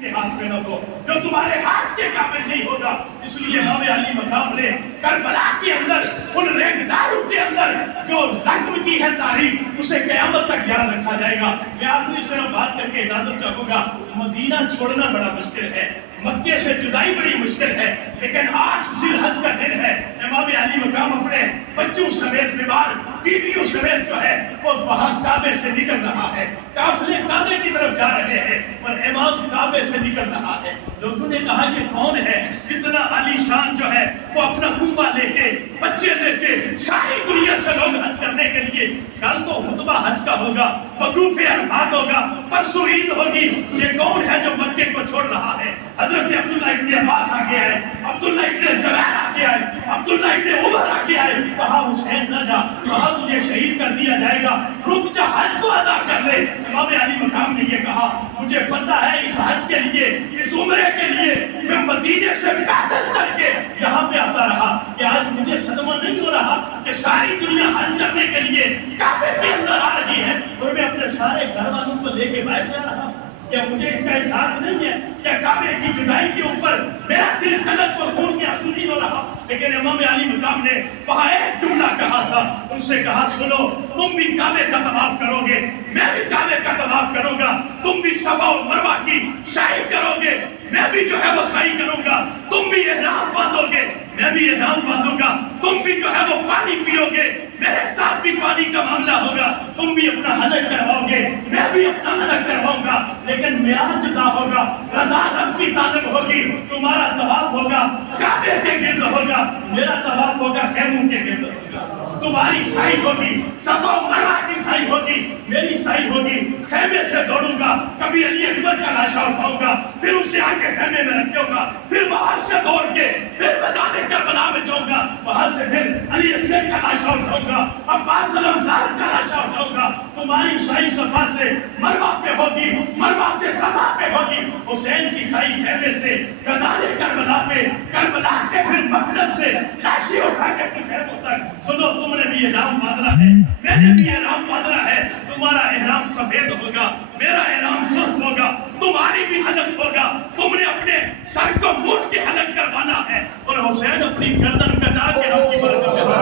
کے ہاتھ میں نہ ہو، جو تمہارے ہاتھ کے قابل نہیں ہوگا۔ اس لیے امام علی مقام نے کربلا کے اندر ان ریگزاروں کے اندر جو رقم کی ہے تاریخ، اسے قیامت تک یاد رکھا جائے گا۔ میں آخری صرف بات کر کے اجازت چاہوں گا، مدینہ چھوڑنا بڑا مشکل ہے، مکے سے جدائی بڑی مشکل ہے، لیکن آج ذی الحج کا دن ہے۔ امام علی مقام اپنے بچوں سمیت، بیمار بیویوں سمیت جو ہے وہ وہاں کعبے سے نکل رہا ہے، قافلے کعبے کی طرف جا رہے ہیں اور امام کعبے سے نکل رہا ہے۔ لوگوں نے کہا کہ کون ہے اتنا عالی شان جو ہے وہ اپنا کنبہ لے کے، بچے لے کے ساری دنیا سے لوگ حج کرنے کے لیے۔ کل تو خطبہ حج کا ہوگا، وقوف عرفات ہوگا، پرسوں عید ہوگی، یہ کون ہے جو مکے کو چھوڑ رہا ہے؟ حضرت عبداللہ ابن عباس آگے آئے، عبداللہ ابن زبیر آگے آئے، عبداللہ ابن عمر آگے آئے، کہا حسین نہ جا، کہا تجھے شہید کر دیا جائے گا، رک جا، حج کو ادا کر لے۔ امام علی مقام نے یہ کہا مجھے پتہ ہے اس حج کے لیے، اس عمرے کے لیے میں مدینے سے پیدل چل کے یہاں پہ آتا رہا کہ آج مجھے صدمہ نہیں ہو رہا کہ ساری دنیا حج کرنے کے لیے کعبے کے اندر آ رہی ہے اور میں اپنے سارے گھر والوں کو لے کے باہر جا رہا ہوں۔ کیا مجھے اس کا احساس نہیں ہے کہ کعبے کی جدائی کے اوپر میرا دل قلب اور خون کے آنسو نہیں ہو رہا؟ لیکن امام علی مقام نے وہاں ایک جملہ کہا تھا، ان سے کہا سنو، تم بھی کعبے کا طواف کرو گے، میں بھی کعبے کا طواف کروں گا، تم بھی صفا اور مروہ کی سعی کرو گے، میں بھی جو ہے وہ سعی کروں گا، تم بھی احرام باندھو گے، میں بھی احرام باندھوں گا، تم بھی جو ہے وہ پانی پیو گے، میرے ساتھ بھی پانی کا معاملہ ہوگا، تم بھی اپنا حلق کرواؤ گے، میں بھی اپنا حلق کرواؤں گا، لیکن معیار جدا ہوگا، رضا رب کی طالب ہوگی، تمہارا طواف ہوگا کعبے کے گرد ہوگا، میرا طواف ہوگا خیموں کے گرد ہوگا، تمہاری سعی ہوگی صفا و مروہ کی سعی ہوگی، میری سعی ہوگی خیمے سے دوڑوں گا، کبھی علی اکبر کا لاشا اٹھاؤں گا، پھر اسے آ کے خیمے میں رکھوں گا، پھر وہاں سے دوڑ کے پھر میدان کربلا میں جاؤں گا، وہاں سے پھر علی اصغر کا لاشا اٹھاؤں گا، عباس علمدار کا لاشا اٹھاؤں گا، تمہاری سعی صفا سے مروہ پہ ہوگی، مروہ سے صفا پہ ہوگی، حسین کی سعی خیمے سے میدان کربلا پہ، کربلا کے پھر مقتل سے لاشیں اٹھا کے پھر خیموں تک۔ سنو، تم نے بھی احرام باندھنا ہے، میں نے بھی احرام باندھنا ہے، تمہارا احرام سفید ہوگا، میرا احرام سرخ ہوگا، تمہاری بھی حلق ہوگا، تم نے اپنے سر کو مونڈ کے حلق کروانا ہے اور حسین اپنی گردن کٹا کے رب کی برکت میں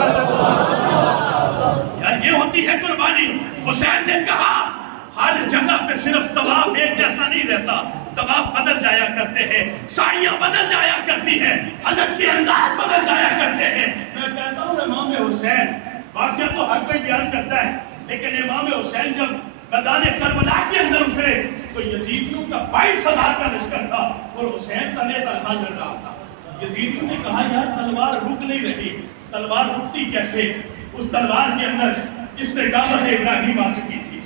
یار یہ ہوتی ہے قربانی۔ حسین نے کہا ہر جگہ پہ صرف طواف ایک جیسا نہیں رہتا، طواف بدل جایا کرتے ہیں، سائیاں بدل جایا کرتی ہیں، حلق کے انداز بدل جایا کرتے ہیں۔ میں کہتا ہوں امام حسین، واقعہ تو ہر کوئی بیان کرتا ہے، لیکن امام حسین جب میدان کربلا کے اندر اترے تو یزیدیوں کا 22,000 کا لشکر تھا اور حسین تنہا چل رہا تھا۔ یزیدیوں نے کہا یار تلوار رک نہیں رہی، تلوار رکتی کیسے؟ اس تلوار کے اندر استقامت ابراہیم آ چکی تھی،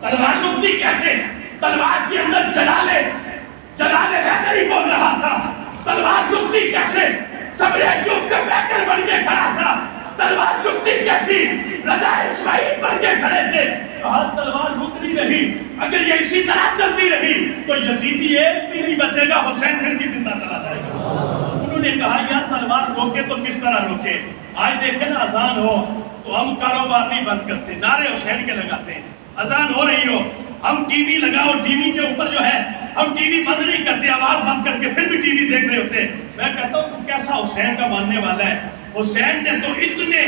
تلوار رکتی کیسے؟ تلوار کے اندر جلال حیدری بول رہا تھا، تلوار رکتی کیسے؟ صبر ایوب کا پیکر بن کے کھڑا تھا، تلوار رکتی کیسی؟ رضا اسماعیل بن کے کھڑے تھے، کہا تلوار رک نہیں رہی، اگر یہ اسی طرح چلتی رہی تو یزیدی ایک بھی نہیں بچے گا، حسین پھر بھی زندہ چلا جائے گا۔ انہوں نے کہا یار تلوار روکے تو کس طرح روکے؟ آج دیکھیں نا اذان ہو تو ہم کاروبار نہیں بند کرتے، نعرے حسین کے لگاتے ہیں، اذان ہو رہی ہو ہم ٹی وی لگاؤ، ٹی وی کے اوپر جو ہے ہم ٹی وی بند نہیں کرتے، آواز بند کر کے پھر بھی ٹی وی دیکھ رہے ہوتے ہیں۔ میں کہتا ہوں تو کیسا حسین کا ماننے والا ہے؟ حسین نے تو اتنے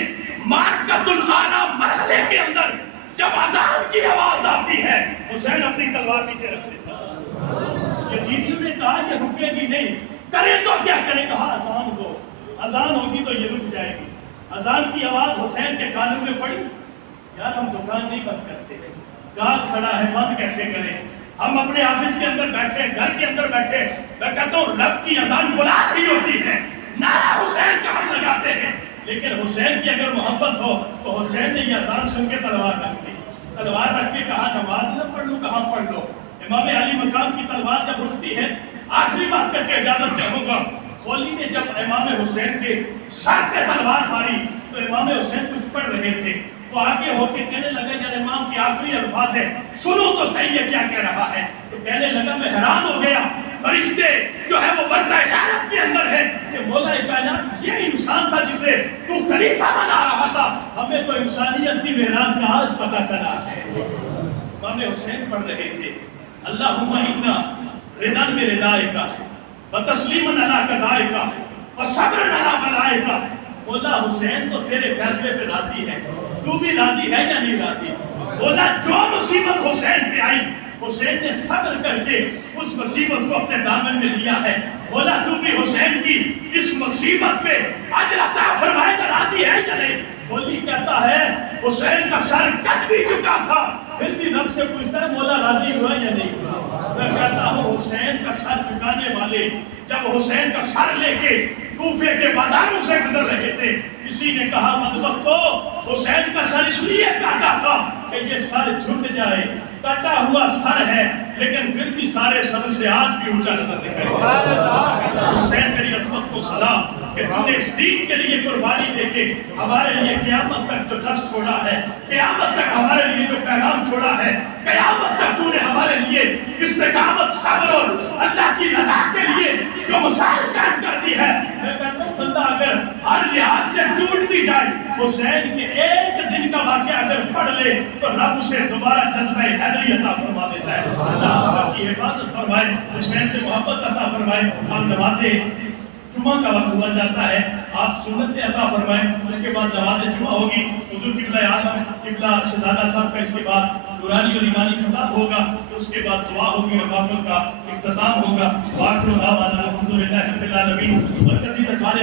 مارکت الاعلیٰ مرحلے کے اندر جب اذان کی آواز آتی ہے حسین اپنی تلوار نیچے رکھ لیتا۔ یزیدیوں نے کہا یہ رکے گی نہیں، کرے تو کیا کرے؟ کہا اذان ہو، اذان ہوگی تو یہ رک جائے گی۔ اذان کی آواز حسین کے کانوں میں پڑی، یار ہم دکان نہیں بند کرتے، گاہک کھڑا ہے بند کیسے کریں؟ ہم اپنے آفس کے اندر بیٹھے، گھر کے اندر بیٹھے، میں کہتا ہوں رب کی اذان بلا رہی ہوتی ہے، نعرہ حسین کا ہم لگاتے ہیں، لیکن حسین کی اگر محبت ہو تو حسین نے یہ اذان سن کے تلوار رکھ دی، تلوار رکھ کے کہا نماز نہ پڑھ لوں، کہاں پڑھ لو۔ امام علی مقام کی تلوار جب رکتی ہے، آخری بات کر کے اجازت چاہوں گا، خولی نے جب امام حسین کے سر پہ تلوار ماری تو امام حسین کچھ پڑھ رہے تھے، وہ آگے ہو کے کہنے لگا جب امام کی آخری الفاظ ہے سنو تو صحیح ہے کیا کہہ رہا ہے، تو کہنے لگا میں حیران ہو گیا، فرشتے جو ہے وہ بندہ حیرت کے اندر ہے کہ مولا کائنات یہ انسان تھا جسے تو خلیفہ بنا رہا تھا، ہمیں تو انسانیت کی معراج کا آج پتہ چلا ہے۔ امام حسین پڑھ رہے تھے اللہم انا ردن میں ردائے کا وتسلیمن علی قضائے کا وصبر علی بلائے کا. بولا حسین تو تیرے فیصلے پہ راضی ہے، تو بھی راضی ہے یا نہیں راضی؟ بولا جو مصیبت حسین پہ آئی حسین نے صبر کر کے اس مصیبت کو اپنے دامن میں لیا ہے. بولا تو بھی حسین کی اس مصیبت پہ اجر عطا فرمائے گا راضی ہے یا نہیں؟ بولی کہتا ہے حسین کا سر کٹ بھی چکا تھا پھر بھی رب سے پوچھتا ہے مولا راضی ہوا یا نہیں ہوا؟ میں کہتا ہوں حسین کا سر چکانے والے جب حسین کا سر لے کے کوفے کے بازاروں سے گزر رہے تھے، کسی نے کہا بدبختو حسین کا سر اس لیے کاٹا تھا کہ یہ سر جھک جائے. کٹا ہوا سر ہے لیکن پھر بھی سارے سروں سے آج بھی اونچا نظر دکھائے. حسین تیری عظمت کو سلام کہ تم نے اس دین کے لیے قربانی دے کے ہمارے لیے قیامت تک جو درس چھوڑا ہے، قیامت تک ہمارے لیے جو پیغام چھوڑا ہے، قیامت تک تو نے ہمارے لیے استقامت، صبر اور اللہ کی رضا کے لیے جو مثال قائم کر دی ہے. میں کہتا ہوں بندہ اگر ہر لحاظ سے ٹوٹ بھی جائے، حسین کے ایک دن کا واقعہ اگر پڑھ لے تو رب اسے دوبارہ جذبہ حیدری عطا فرما دیتا ہے. اللہ ہم سب کی حفاظت فرمائے، حسین سے محبت عطا فرمائے. ہم نماز جمعہ کا وقت ہوا جاتا ہے، آپ سنت عطا فرمائیں. اس کے بعد نماز جمعہ ہوگی. حضور قبلہ اعظم قبلہ شہزادہ صاحب کا اس کے بعد نورانی اور ایمانی خطاب ہوگا، اس کے بعد دعا ہوگی اور محفل کا اختتام ہوگا. وآخر دعوانا الحمدللہ رب العالمین. مرکزی دربار